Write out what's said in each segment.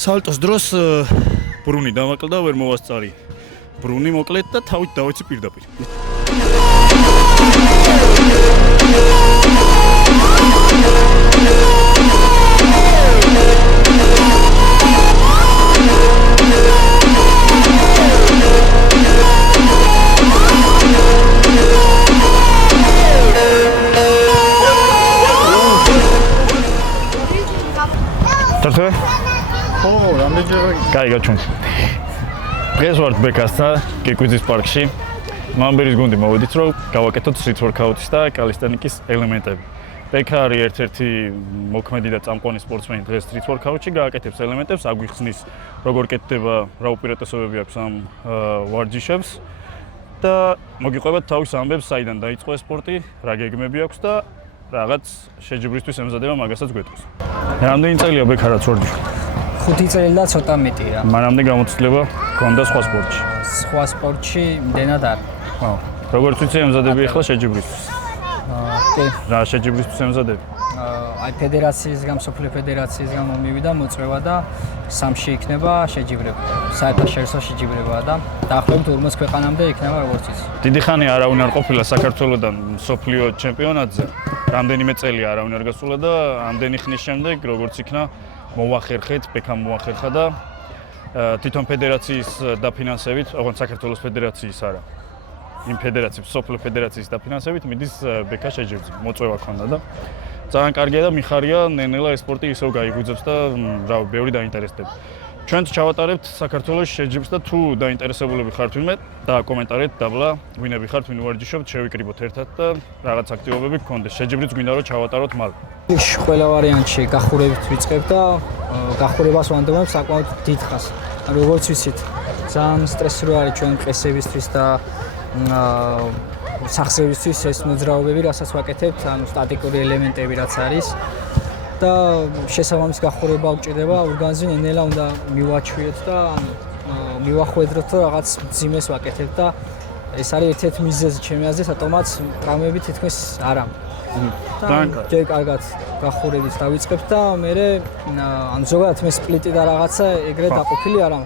სალტოს დროს ბრუნი დამაკლდა, ვერ მოვასწარი. ბრუნი მოკლედ და თავით დავეცი პირდაპირ. Tartove? რამდენჯერ Კაი, გაჩვენე. დღეს ვართ ბეკასთან, კიკვიძის პარკში. მამბერის გუნდი მოვედით, რომ გავაკეთოთ street workout-ის და კალისტენიკის ელემენტები. ბეკა არის ერთ-ერთი მოქმედი და წამყვანი სპორტსმენი დღეს street workout-ში, გააკეთებს ელემენტებს, აგვიხსნის როგორ კეთდება, რა უპირატესობები აქვს ამ ვარჯიშებს და მოგიყვებათ თავის ამბებს, საიდან დაიწყო ეს სპორტი, რა გეგმები აქვს და რაღაც შეჯიბრისთვის ემზადება მაგასაც გვეტყვის. რამდენი წელია ბეკა რაც ვარჯიშობ? 5 წელი და ცოტა მეტია. მანამდე გამოცდილება ჰქონდა სხვა სპორტში. სხვა სპორტში იმდენად არ. ხო. როგორც ვიცი, ემზადები ახლა შეჯიბრისთვის. კი. რა შეჯიბრისთვის ემზადები? აი ფედერაციისგან, სოფლიო ფედერაციისგან მომივიდა მოწვევა და სამში იქნება შეჯიბრება. საერთაშორისო შეჯიბრებაა და დაახლოებით 40 ქვეყანამდე იქნება როგორც იცი. დიდი ხანი არავინ არ ყოფილა საქართველოსთან სოფლიო ჩემპიონატზე. რამდენიმე წელი არავინ არ გასულა და ამდენი ხნის შემდეგ როგორც იქნა მოვახერხეთ, ბეკამ მოახერხა და თვითონ ფედერაციის დაფინანსებით, ოღონდ საქართველოს ფედერაციის არა. იმ ფედერაციის, სოფლიო ფედერაციის დაფინანსებით მიდის ბეკა შეჯიბრზე. მოწვევა ქონდა და ძალიან კარგია და მიხარია, ნელ-ნელა ეს სპორტი ისევ გაიგუძებს და რავი, ბევრი დაინტერესდება. ჩვენც ჩავატარებთ საქართველოს შეჯიბრს და თუ დაინტერესებულები ხართ ვინმე, დააკომენტარეთ დაბლა, ვინები ხართ, ვინ ვარჯიშობთ, შევიკრიბოთ ერთად და რაღაც აქტივობები გქონდეს. შეჯიბრიც გვინდა რომ ჩავატაროთ მალე. ყველა ვარიანტში გახურებით ვიწყებ და გახურებას ვანდობებ საკმაოდ დიდ ხანს. როგორც ვიცით, ძალიან სტრესური არის ჩვენ მყესებისთვის და სახსრებისთვის ეს მოძრაობები, რასაც ვაკეთებთ, ანუ სტატიკური ელემენტები რაც არის და შესაბამის გახურება უჭირდება, ორგანიზმი ნელა უნდა მივაჩვიოთ და მივახვედროთ, რომ რაღაც ძიმეს ვაკეთებთ და ეს არის ერთ-ერთი მიზეზი ჩემი აზრით, რატომაც ტრავმები თითქმის არ ამ. ჯერ კარგად გახურებით დავიწყებ და მე ან ზოგადად მე სპლიტი და რაღაცა ეგრეთ დაყოფილი არ ამ.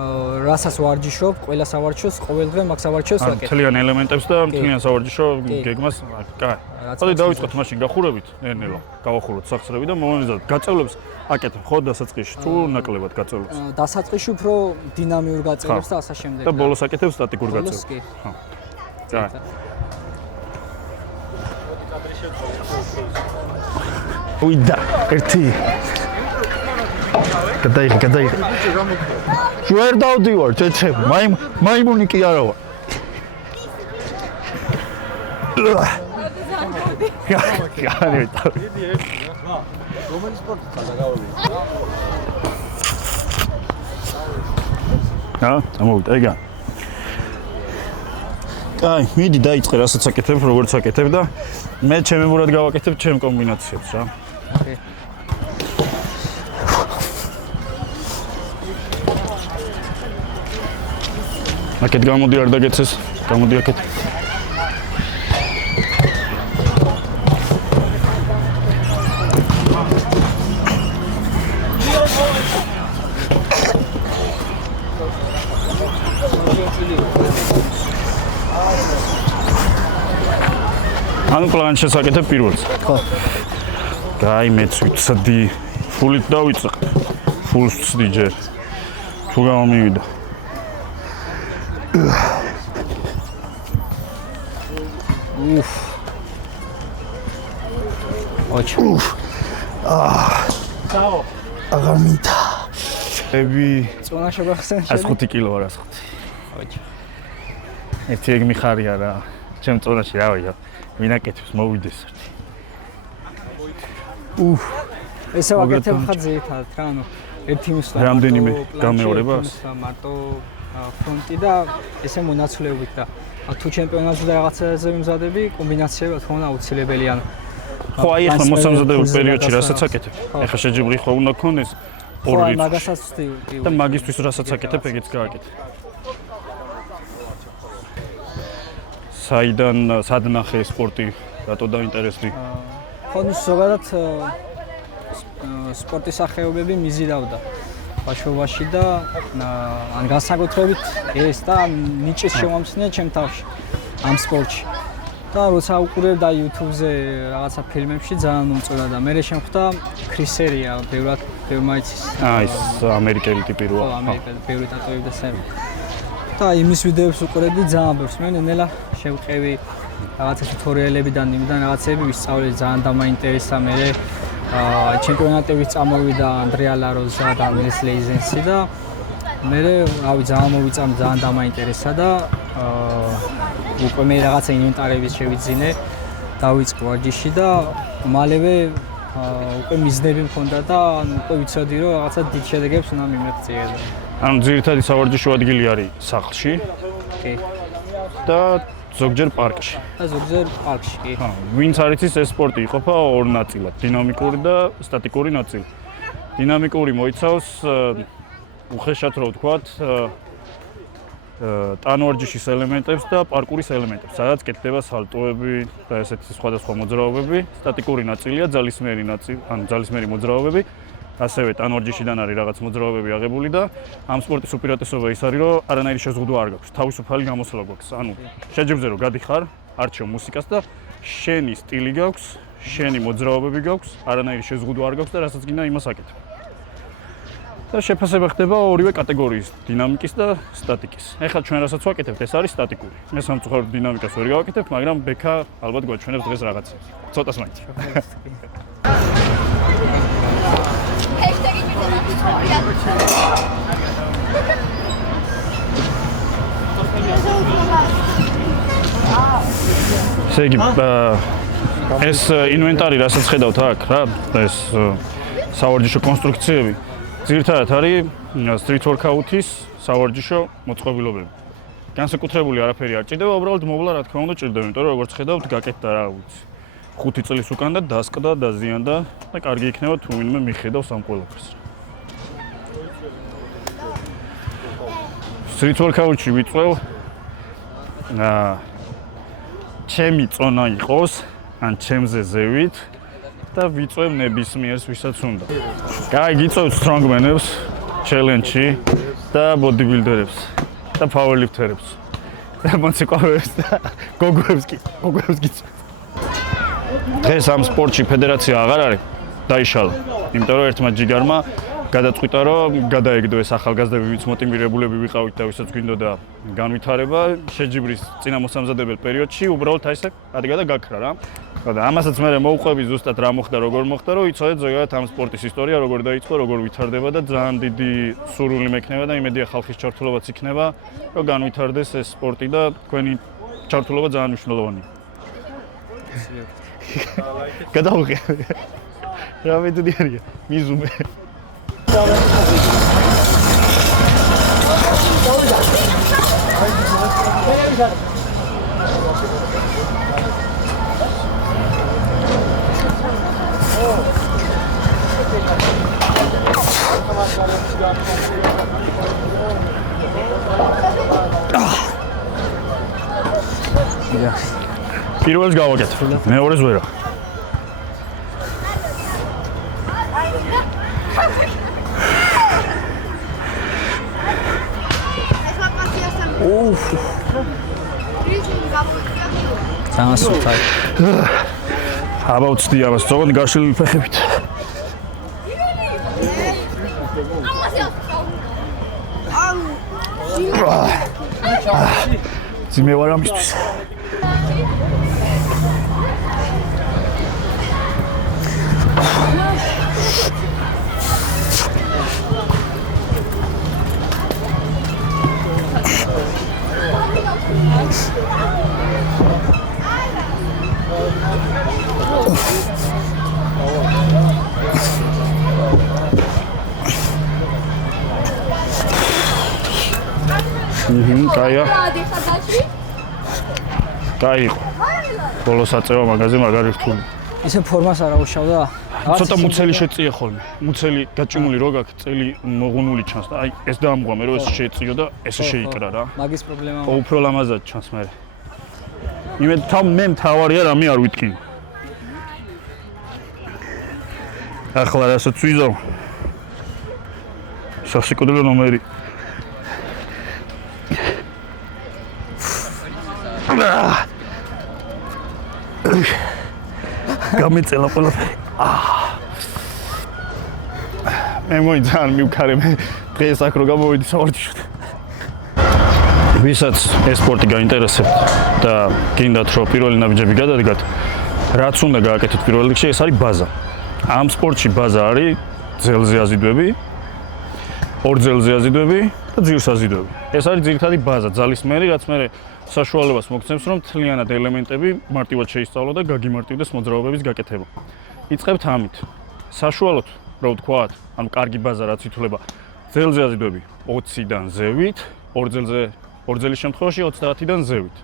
რასაც ვარჯიშობ, ყველა სავარჯიშოს, ყოველდღე მაგ სავარჯიშოს ვაკეთებ. მთლიან ელემენტებს და მთლიან სავარჯიშო გეგმას, კაი. ხოდი დავიწყოთ მაშინ გახურებით, ნელ-ნელა. გავახუროთ სახსრები და მომამზადოთ. გაწევლებს აკეთებ ხო დასაწყისში თუ ნაკლებად გაწევლებს? დასაწყისში უფრო დინამიურ გაწევლებს და ასე შემდეგ. და ბოლოს აკეთებ სტატიკურ გაწევლებს. ხო. კაი. უიდა, ერთი. გადაიღე. ჯერ დავდივარ, წეცებ, მაიმუნი კი არა ვარ. გაანერტა. რომელი სპორტი ხარ გავიგე? ამოვიდა, ეგა. კაი, მიდი დაიწყე, რასაც აკეთებ, როგორც აკეთებ და მე ჩემი მურად გავაკეთებ ჩემ კომბინაციებს რა. ოკეი. აკეთ გამოდი არ დაგეცეს, გამოდი აკეთ. ანუ პლანშეს აკეთებ პირველს. ხო. კაი, მეც ვიცდი, ფულით დავიწყე. ფულს ვცდი ჯერ. თუ გამომივიდა. უფ. ოჩ. წაო. აღარ მინდა. ები წონა შეგახსენ შენ? 105 კილო არ ასხოთ. ოჩ. ერთი ეგ მიხარია რა. ჩემ წონაში რავია. ვინ აკეთებს მოვიდეს. უფ. ესე ვაკეთებ ხა ძირითადად რა, ანუ ერთი მისვლა. რამდენიმე გამეორებას? მარტო ფრონტი და ესე მონაცვლეობით და თუ ჩემპიონატზე და რაღაცაზე მიმზადები, კომბინაციები თქო უნდა აუცილებელი ანუ. ხო, აი ახლა მოსამზადებელ პერიოდში რასაც აკეთებ. ახლა შეჯიბრი ხო უნდა გქონდეს ორი ხო, რიცხვი. მაგასაც ვთქვი. და მაგისტვის რასაც აკეთებ, ეგეც გააკეთე. სად ნახე სპორტი, რატო დაინტერესდი? ხო, ზოგადად სპორტის სახეობები მიზიდავდა. ბავშვობაში და ან განსაკუთრებით ეს და ნიჭის შემომცნია ჩემ თავში ამ სპორტში. და როცა უყურებ და YouTube-ზე რაღაცა ფილმებში ძალიან მომწონდა და მე შემხვდა ქრისერია ბევრმა იცის. ის ამერიკელი ტიპი როა. ხო, ამერიკელი ბევრი ტატუები და სერვი. და იმის ვიდეოებს უყურებდი ძალიან ბევრს. მე ნელა შევყევი რაღაცა ტუტორიალებიდან, იმიდან რაღაცები ვისწავლე, ძალიან დამაინტერესა მე. ჩემპიონატების წამოვიდა ანდრეა ლაროზა და ლესლი იზენსი და მე რავი ძალიან მოვიწამ, ძალიან დამაინტერესა და უკვე მე რაღაცა ინვენტარების შევიძინე, დავიწყე ვარჯიში და მალევე უკვე მიზნები მქონდა და უკვე ვიცოდი რომ რაღაცა დიდ შედეგებს უნდა მიმეღწიე. ანუ ძირითადი სავარჯიშო ადგილი არის სახლში. კი. და ზოგჯერ პარკში. და ზოგჯერ პარკში, კი. ვინც არ იცის, ეს სპორტი იყოფა ორ ნაწილად, დინამიკური და სტატიკური ნაწილი. დინამიკური მოიცავს უხეშად რო ვთქვათ, ტანვარჯიშის ელემენტებს და პარკურის ელემენტებს, სადაც კეთდება სალტოები და ესეთი სხვადასხვა მოძრაობები. სტატიკური ნაწილია ძალისმიერი ნაწილი, ან ძალისმიერი მოძრაობები. ასევე ტანვარჯიშიდან არის რაღაც მოძრაობები აღებული და ამ სპორტის უპირატესობა ის არის, რომ არანაირი შეზღუდვა არ გაქვს, თავისუფალი გამოსვლა გაქვს. ანუ შეჯიბრზე რო გადიხარ, არჩევ მუსიკას და შენი სტილი გაქვს, შენი მოძრაობები გაქვს, არანაირი შეზღუდვა არ გაქვს და რასაც გინდა იმას აკეთებ. და შეფასება ხდება ორივე კატეგორიის, დინამიკის და სტატიკის. ეხლა ჩვენ რასაც ვაკეთებთ, ეს არის სტატიკური. მე სამწუხაროდ დინამიკას ვერ გავაკეთებ, მაგრამ ბექა ალბათ გვაჩვენებს დღეს რაღაცებს. ცოტას მაინც. ესე იგი, ეს ინვენტარი, რასაც ხედავთ აქ, რა, ეს სავარჯიშო კონსტრუქციები, ძირითადად არის street workout-ის სავარჯიშო მოწყობილობები. განსაკუთრებული არაფერი არ ჭირდება, უბრალოდ მოვლა რა თქმა უნდა ჭირდება, იმიტომ რომ როგორც ხედავთ, გაკეთდა რა ვიცი. 5 წლის უკან და დასკდა, დაზიანდა და კარგი იქნება თუ ვინმე მიხედავს ამ ყველაფერს. Street workout-ში ვიწევ ჩემი წონა იყოს, ან ჩემზე ზევით და ვიწევ ნებისმიერს, ვისაც უნდა. კაი, გიწევთ strongman-ებს, challenge-ში და bodybuilder-ებს და powerlifter-ებს. და მოცეკვავებს და გოგოებს გიწევთ. დღეს ამ სპორტში ფედერაცია აღარ არის, დაიშალა. იმიტომ რომ ერთმა ჯიგარმა გადაწყვიტა რომ გადაეგდო ეს ახალგაზრდები, ვინც მოტივირებულები ვიყავით და ვისაც გვინდოდა განვითარება, შეჯიბრის წინამოსამზადებელ პერიოდში უბრალოდ აი ესე ადგა და გაქრა რა. და ამასაც მე მოვყვები ზუსტად რა მოხდა, როგორ მოხდა, რომ იცოდეთ ზოგადად ამ სპორტის ისტორია როგორ დაიწყო, როგორ ვითარდება და ძალიან დიდი სურვილი მექნება და იმედია ხალხის ჩართულობაც იქნება, რომ განვითარდეს ეს სპორტი და თქვენი ჩართულობა ძალიან მნიშვნელოვანია. გადავღე. რა მეტდია? მიზუმე. პირველს გავაკეთე. მეორეს ვერა. ძალიან სუფთა. აბა უცდი ამას, ზოგადად გაშლილი ფეხებით. ძიმე ვარ ამისთვის. კაია. კაი. ბოლოს აწევა მაგაზე მაგარი რთული. ისე ფორმას არ აუშავდა? ცოტა მუცელი შეწია ხოლმე. მუცელი გაჭიმული რო გაქვს, წელი მოღუნული ჩანს და აი ეს დაამღვამე რომ ეს შეეწიო და ესე შეიკრა რა. მაგის პრობლემა. უფრო ლამაზად ჩანს მე. მე მთავარია რამე არ ვიტკინო. ახლა რასაც ვიზო სასიკვდილო ნომერი. გამიწელა ყველაფერი. მე მოიძან მივქარე მე დღეს აქ რო გამოვიდი სავარჯიშოდ. ვისაც ეს სპორტი გაინტერესებთ და გინდათ რომ პირველი ნაბიჯები გადადგათ, რაც უნდა გააკეთოთ პირველ რიგში, ეს არის ბაზა. ამ სპორტში ბაზა არის ძელზე აზიდვები, ორ ძელზე აზიდვები და ძირს აზიდვები. ეს არის ძირითადი ბაზა, ძალისმერი, რაც მე საშუალებას მოგცემს, რომ მთლიანად ელემენტები მარტივად შეისწავლო და გაგიმარტივდეს მოძრაობების გაკეთება. იწყებთ ამით. საშუალოდ, რა ვთქვათ, ანუ კარგი ბაზა რაც ითვლება, ძელზე აზიდვები 20-დან ზევით, ორ ძელის შემთხვევაში 30-დან ზევით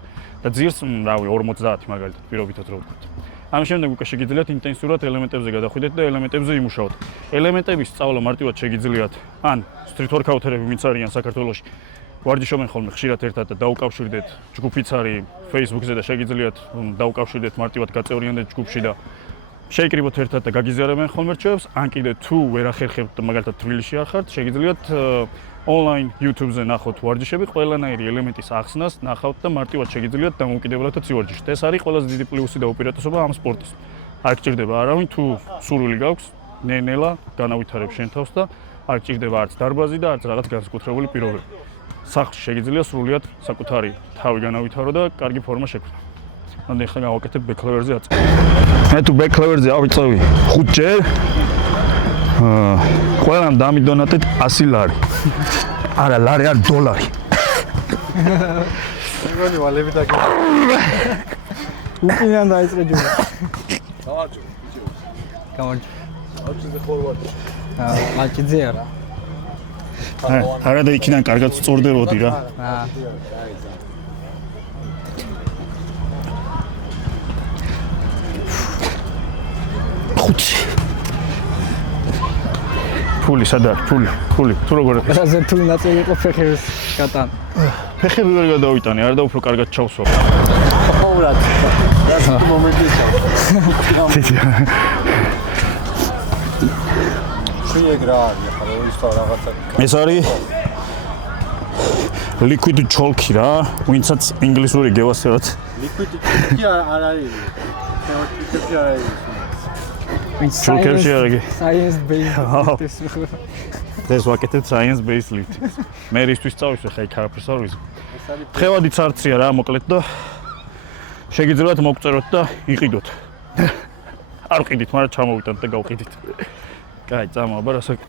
და ძირს, რავი, 50 მაგალითად პირობითად რა ვთქვათ. ამის შემდეგ უკვე შეგიძლიათ ინტენსიურად ელემენტებზე გადახვიდეთ და ელემენტებზე იმუშაოთ. ელემენტების სწავლა მარტივად შეგიძლიათ ან street workout-ები ვინც არიან საქართველოში ვარჯიშობენ ხოლმე ხშირად ერთად და დაუკავშირდეთ ჯგუფიც არის Facebook-ზე და შეგიძლიათ დაუკავშირდეთ მარტივად გაწევრიანდეთ ჯგუფში და შეიკრიბოთ ერთად და გაგიზიარებენ ხოლმე რჩევებს, ან კიდე თუ ვერ ახერხებთ მაგალითად თბილისში არ ხართ, შეგიძლიათ online YouTube-ზე ნახოთ ვარჯიშები, ყველანაირი ელემენტის ახსნას ნახავთ და მარტივად შეგიძლიათ დამოუკიდებლადაც ივარჯიშოთ. ეს არის ყველაზე დიდი პლუსი და უპირატესობა ამ სპორტის. არ გჭირდება არავინ თუ სურვილი გაქვს, ნელ-ნელა განავითარებ შენ თავს და არ გჭირდება არც დარბაზი და არც რაღაც განსაკუთრებული პირობები. სახლში შეგიძლია სრულიად საკუთარი თავი განავითარო და კარგი ფორმა შექმნა. ანუ ეხლა გავაკეთებ ბეკლევერზე აწევ. მე თუ ბეკლევერზე ავიწევი 5 ჯერ. ყველამ დამიდონატეთ 100 ლარი. არა, ლარი არ დოლარი. მეგონი ვალები დაგე. უკიდან დაიწყე ჯობი. დავაჭო. გამარჯობა. აუჩიზე ხორვატი. მაჭიძე არა. არა და იქიდან კარგად სწორდებოდი რა. ხუთი. ფული სად არის? ფული. თუ როგორ არის? რაზე თუ ნაწილი იყო ფეხების გატან. ფეხები ვერ გადავიტანე, არ და უფრო კარგად ჩავსვა. ოღონდ. რა მომენტია. შეეგრა ახლა ის რაღაცა. ეს არის liquid chalk-ი რა, ვინცაც ინგლისური გევასებათ. liquid chalk-ი არ არის. თეორიებში არ არის. Chalk-ში არ არის. Science based. დღეს ვაკეთებ science based lift. მე რისთვის წავისვე ხა იქ არაფერს არ ვიცი. თხევადიც არცია რა, მოკლედ და შეგიძლიათ მოგწეროთ და იყიდოთ. არ ვყიდით, მაგრამ ჩამოვიტანთ და გავყიდით. კაი, წამოაბა რასაკ.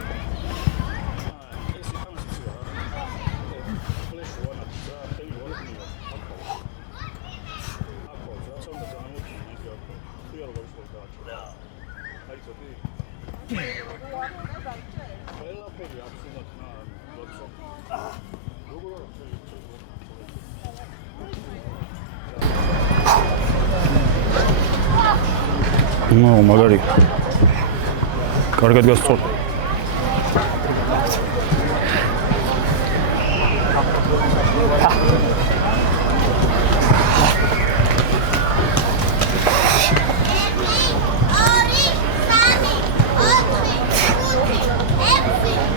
ნუ მაგარი. კარგად გასწორ.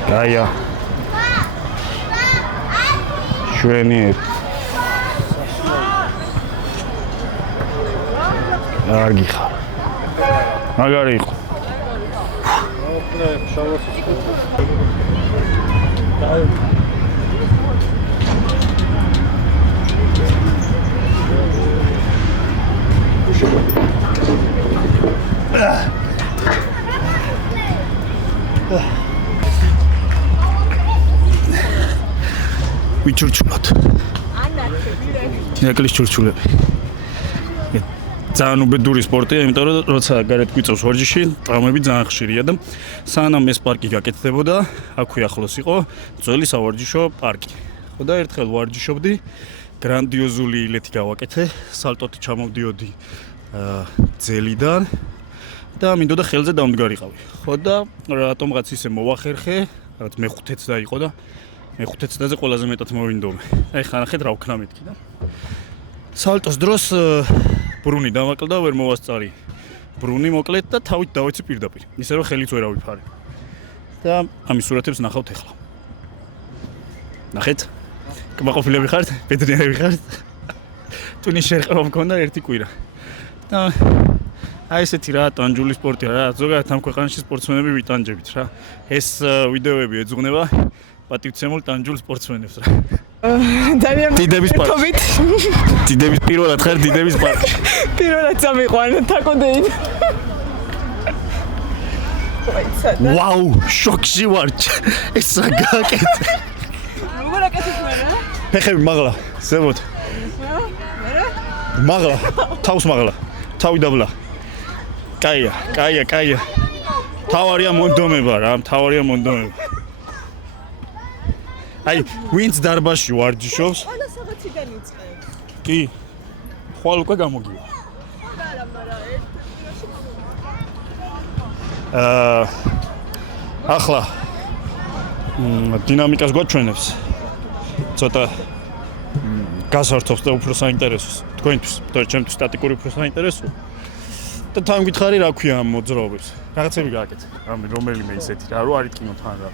გაია. შვენი. კარგი ხარ. მაგარი იყო. ვიჩურჩულოთ. ნაკლის ჩურჩულები. ძალიან უბედური სპორტია, იმიტომ რომ როცა გარეთ გვიწევს ვარჯიში, ტრავმები ძალიან ხშირია და სანამ ეს პარკი გაკეთდებოდა, აქვე ახლოს იყო ძველი სავარჯიშო პარკი. ხო და ერთხელ ვარჯიშობდი, გრანდიოზული ილეთი გავაკეთე, სალტოთი ჩამოვდიოდი ძელიდან და მინდოდა ხელზე დავმდგარიყავი. ხო და რატომღაც ისე მოვახერხე, რაღაც მე-5-იც დაიყო და მე-5 წელზე ყველაზე მეტად მოვინდომე. აი ხა ნახეთ რა ვქნა მეთქი და სალტოს დროს ბრუნი დამაკლდა, ვერ მოვასწარი. ბრუნი მოკლედ და თავით დავეცი პირდაპირ. ისე რომ ხელიც ვერ ავიფარე. და ამის სურათებს ნახავთ ახლა. ნახეთ. კმაყოფილები ხართ, ბედნიერები ხართ. თუნის შერყევა მქონდა ერთი კვირა. და აი ესეთი რა ტანჯული სპორტია რა. ზოგადად ამ ქვეყანაში სპორტსმენები ვიტანჯებით რა. ეს ვიდეოები ეძღვნება პატივცემულ ტანჯულ სპორტსმენებს რა. ძალიან დიდების პარკი. მოგებით. დიდების პირველად ხარ დიდების პარკში. პირველად წამიყვან თაკოდეით. ვაუ, შოქში ვარ. ეს რა გააკეთე. როგორ აკეთებ მე რა? ფეხები მაღლა, ზემოთ. მაღლა, თავს მაღლა. თავი დაბლა. კაია. თავარია მონდომება რა, თავარია მონდომება. აი, ვინც დარბაზში ვარჯიშობს? ყველა საღაციდან იწყებ. კი. ხვალ უკვე გამოგივა. არა, მაგრამ ახლა დინამიკას გვაჩვენებს. ცოტა გასართობს და უფრო საინტერესოს. თქვენთვის, ჩემთვის სტატიკური უფრო საინტერესოა. და თან გითხარი რა ქვია ამ მოძრაობებს. რაღაცები გააკეთე. რომელიმე ისეთი რა, რო არ იტკინო თან რა.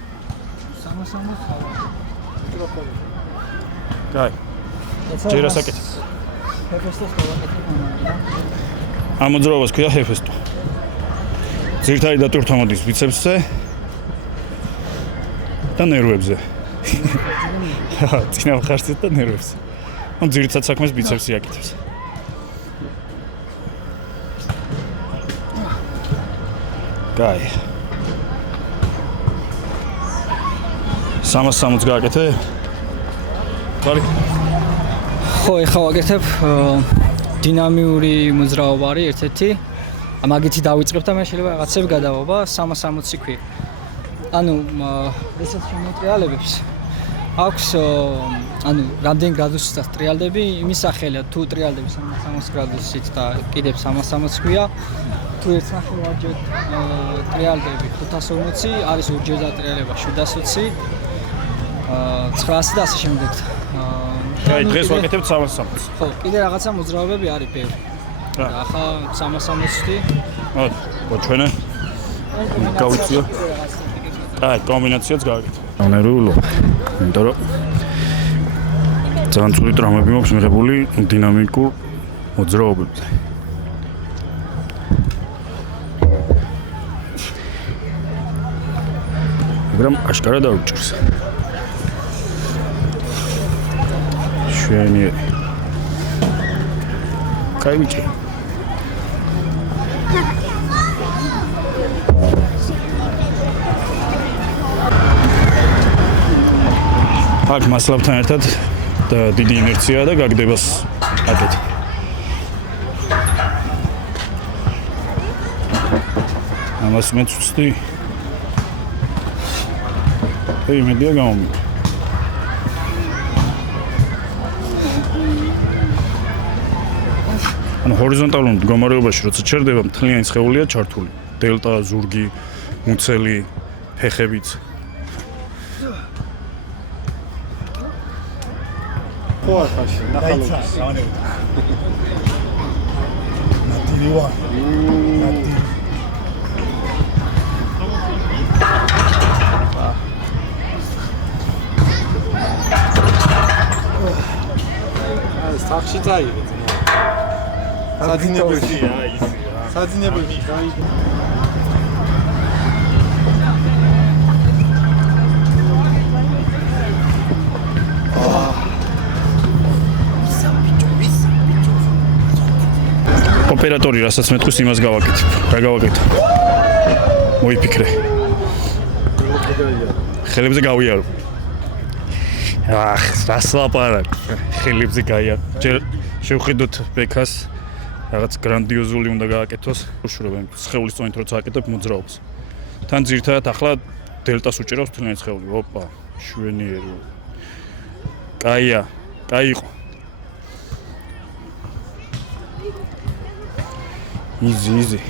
კაი. ჯერა საკეთე. ჰეფესტოს გავაკეთებ ამან. ამ მოძრაობას ქვია ჰეფესტო. ძირითადი დატვირთვა მოდის ბიცეპსზე და ნერვებზე. წინა მხარზე და ნერვებზე. ან ძირითად საქმეს ბიცეპსი აკეთებს. კაი. 360 გააკეთე? ხარი? ხო, ეხლა ვაკეთებ დინამიური მოძრაობა არის ერთ-ერთი. მაგითი დავიწყებ და მე შეიძლება რაღაცები გადავობა 360 ქვია. ანუ ესაც შემოტრიალებებს აქვს ანუ რამდენ გრადუსითაც ტრიალდები, იმის სახელია თუ ტრიალდები 360 გრადუსით და კიდევ 360 ქვია. თუ ერთნახევარ ვარჯერ ტრიალდები 540, არის ორჯერ დატრიალება 720, 900 და ასე შემდეგ. აი დღეს ვაკეთებ 360. ხო, კიდე რაღაცა მოძრაობები არის ბევრი. ახლა 360-ი. გვაჩვენე. გავიწია. აი, კომბინაციაც გააკეთე. ნერვიულო. იმიტომ რომ ძალიან ცუდი ტრამები მაქვს მიღებული დინამიკურ მოძრაობებზე. მაგრამ აშკარა დაუჭირს. შვენიერი. კაი ბიჭი. აქ მასლავთან ერთად დიდი ინერცია და გაგდებას აკეთე. ამას მეც ვწვდი. იმედია გამომიგო. ანუ ჰორიზონტალურ მდგომარეობაში როცა ჩერდება მთლიანი სხეულია ჩართული. დელტა, ზურგი, მუცელი, ფეხებიც. ხო ახაში ნახალობს. ნატილივა. სახში წაიღე ძმა. საძინებელში რა ისი რა. საძინებელში გაიგე. ოპერატორი რასაც მეტყვის იმას გავაკეთებ. რა გავაკეთე? მოიფიქრე. ხელებზე გავიარო. რას ლაპარაკ? ხელებზე გაიარო. ჯერ შევხედოთ ბექას რაღაც გრანდიოზული უნდა გააკეთოს. უშურებენ სხეულის წონით როცა აკეთებ მოძრაობს. თან ძირთადად ახლა დელტას უჭირავს თლიანი სხეული. ოპა, შვენიერი. კაია, კაი იყო. Easy.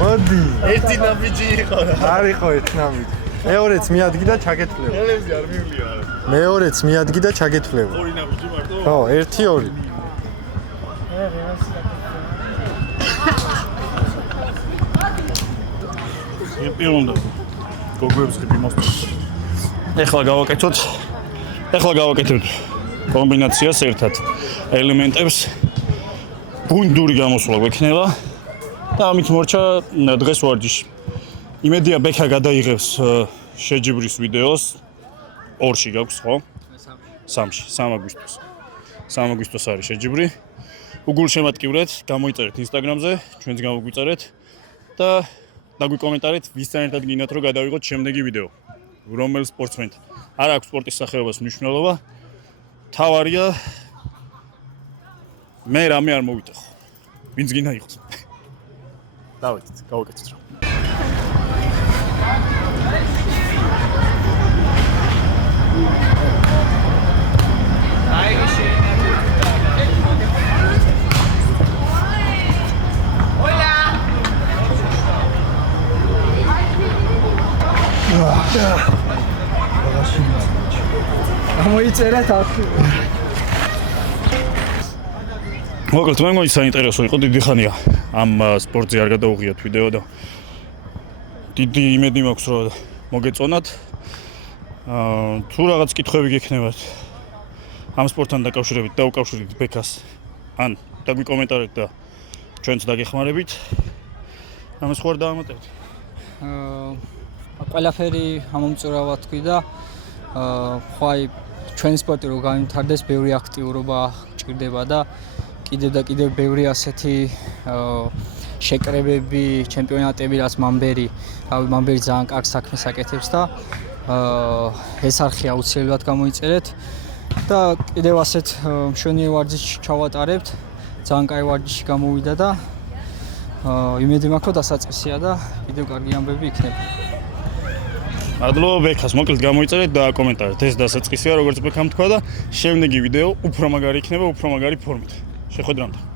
მოდი. ერთი ნაბიჯი იყო რა. არ იყო ერთი ნაბიჯი. მეორეც მიადგი და ჩაგეთვლება. ხელებზე არ მივლია რა. მეორეც მიადგი და ჩაგეთვლება. ორი ნაბიჯი მარტო? ხო, 1-2. პირველ გოგოებს ხიბი მოსწონს. ეხლა გავაკეთოთ კომბინაციას ერთად ელემენტებს გუნდური გამოსვლა გვექნება და ამით მორჩა დღეს ვარჯიში. იმედია ბექა გადაიღებს შეჯიბრის ვიდეოს 2-ში გაქვს ხო? 3-ში, 3 აგვისტოს. 3 აგვისტოს არის შეჯიბრი. უგულშემატკივრეთ, გამოიწერეთ Instagram-ზე, ჩვენც გამოგვიწერეთ და დაგვიკომენტარეთ, ვისთან ერთად გინდათ რომ გადავიღოთ შემდეგი ვიდეო. რომელ სპორტსმენთან. არ აქვს სპორტის სახეობას მნიშვნელობა. თავარია მე რამე არ მოვიტეხო. ვინც გინდა იყოს. დავეთით, გავაკეთეთ რა. მოიწერეთ აქ. მოკლედ მე მოიცა საინტერესო იყო დიდი ხანია ამ სპორტზე არ გადაუღიათ ვიდეო და დიდი იმედი მაქვს რომ მოგეწონათ. თუ რაღაც კითხვები გექნებათ ამ სპორტთან დაკავშირებით დაუკავშირეთ ბექას ან დაგვიკომენტარეთ და ჩვენც დაგეხმარებით. ამას ხوار დაამატებთ. ყველაფერი ამომწურავად თქვი და ხوای ჩვენი სპორტი რო განვითარდეს, ბევრი აქტიურობა ჭირდება და კიდევ ბევრი ასეთი შეკრებები, ჩემპიონატები, რაც მამბერი ძალიან კარგ საქმეს აკეთებს და ეს არხი აუცილებლად გამოიწერეთ და კიდევ ასეთ მშვენიერ ვარჯიშში ჩავატარებთ. ძალიან კაი ვარჯიში გამოვიდა და იმედი მაქვს რომ დასაწყისია და კიდევ კარგი ამბები იქნება. მადლობა ბექას, მოკლედ გამოიწერეთ და აკომენტარეთ. ეს დასაწყისია, როგორც ბექამ თქვა და შემდეგი ვიდეო უფრო მაგარი იქნება, უფრო მაგარი ფორმით. შეხვედრამდე.